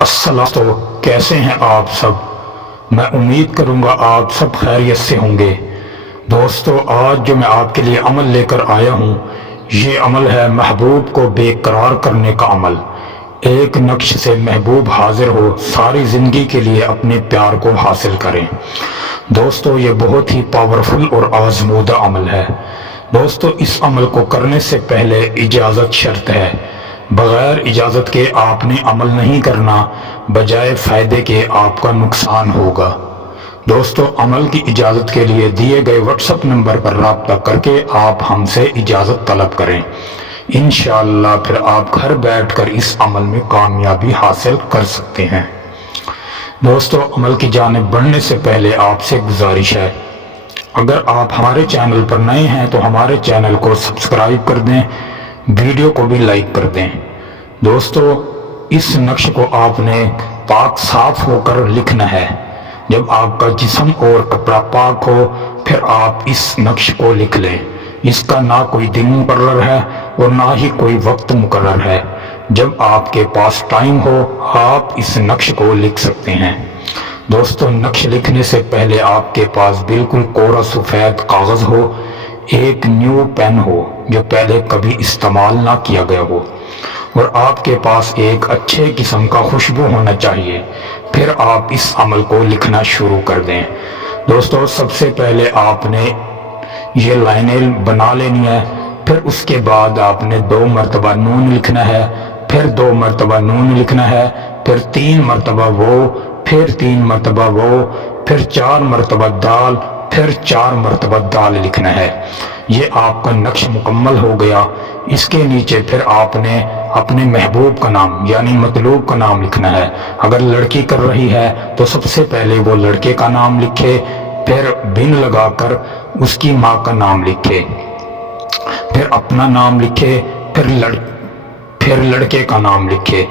السلام تو کیسے ہیں آپ سب؟ میں امید کروں گا آپ سب خیریت سے ہوں گے۔ دوستو، آج جو میں آپ کے لیے عمل لے کر آیا ہوں، یہ عمل ہے محبوب کو بے قرار کرنے کا عمل۔ ایک نقش سے محبوب حاضر ہو، ساری زندگی کے لیے اپنے پیار کو حاصل کریں۔ دوستو، یہ بہت ہی پاورفل اور آزمودہ عمل ہے۔ دوستو، اس عمل کو کرنے سے پہلے اجازت شرط ہے۔ بغیر اجازت کے آپ نے عمل نہیں کرنا، بجائے فائدے کے آپ کا نقصان ہوگا۔ دوستو، عمل کی اجازت کے لیے دیے گئے واٹس ایپ نمبر پر رابطہ کر کے آپ ہم سے اجازت طلب کریں۔ انشاءاللہ پھر آپ گھر بیٹھ کر اس عمل میں کامیابی حاصل کر سکتے ہیں۔ دوستو، عمل کی جانب بڑھنے سے پہلے آپ سے گزارش ہے، اگر آپ ہمارے چینل پر نئے ہیں تو ہمارے چینل کو سبسکرائب کر دیں، ویڈیو کو بھی لائک کر دیں۔ دوستو، اس نقش کو آپ نے پاک صاف ہو کر لکھنا ہے۔ جب آپ کا جسم اور کپڑا پاک ہو، پھر آپ اس نقش کو لکھ لیں۔ اس کا نہ کوئی دن مقرر ہے اور نہ ہی کوئی وقت مقرر ہے۔ جب آپ کے پاس ٹائم ہو، آپ اس نقش کو لکھ سکتے ہیں۔ دوستو، نقش لکھنے سے پہلے آپ کے پاس بالکل کوڑا سفید کاغذ ہو، ایک نیو پین ہو جو پہلے کبھی استعمال نہ کیا گیا ہو، اور آپ کے پاس ایک اچھے قسم کا خوشبو ہونا چاہیے۔ پھر آپ اس عمل کو لکھنا شروع کر دیں۔ دوستو، سب سے پہلے آپ نے یہ لائنیں بنا لینی ہے۔ پھر اس کے بعد آپ نے 2 مرتبہ نون لکھنا ہے، پھر 2 مرتبہ نون لکھنا ہے، پھر 3 مرتبہ وہ، پھر 3 مرتبہ وہ، پھر 4 مرتبہ دال، پھر 4 مرتبہ دال لکھنا ہے۔ یہ آپ کا نقش مکمل ہو گیا۔ اس کے نیچے پھر آپ نے اپنے محبوب کا نام یعنی مطلوب کا نام لکھنا ہے۔ اگر لڑکی کر رہی ہے تو سب سے پہلے وہ لڑکے کا نام لکھے، پھر بن لگا کر اس کی ماں کا نام لکھے، پھر اپنا نام لکھے، پھر لڑکے کا نام لکھے۔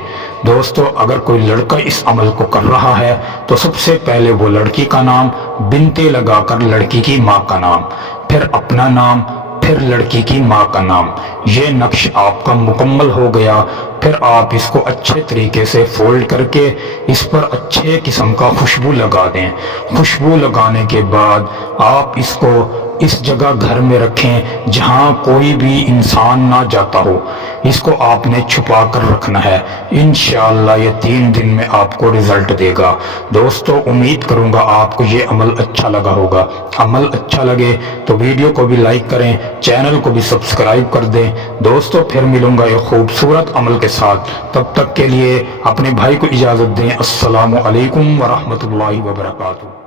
دوستو، اگر کوئی لڑکا اس عمل کو کر رہا ہے تو سب سے پہلے وہ لڑکی کا نام، بنتے لگا کر لڑکی کی ماں کا نام، پھر اپنا نام، پھر لڑکی کی ماں کا نام۔ یہ نقش آپ کا مکمل ہو گیا۔ پھر آپ اس کو اچھے طریقے سے فولڈ کر کے اس پر اچھے قسم کا خوشبو لگا دیں۔ خوشبو لگانے کے بعد آپ اس کو اس جگہ گھر میں رکھیں جہاں کوئی بھی انسان نہ جاتا ہو۔ اس کو آپ نے چھپا کر رکھنا ہے۔ انشاءاللہ یہ 3 دن میں آپ کو رزلٹ دے گا۔ دوستو، امید کروں گا آپ کو یہ عمل اچھا لگا ہوگا۔ عمل اچھا لگے تو ویڈیو کو بھی لائک کریں، چینل کو بھی سبسکرائب کر دیں۔ دوستو، پھر ملوں گا ایک خوبصورت عمل کے ساتھ۔ تب تک کے لیے اپنے بھائی کو اجازت دیں۔ السلام علیکم ورحمۃ اللہ وبرکاتہ۔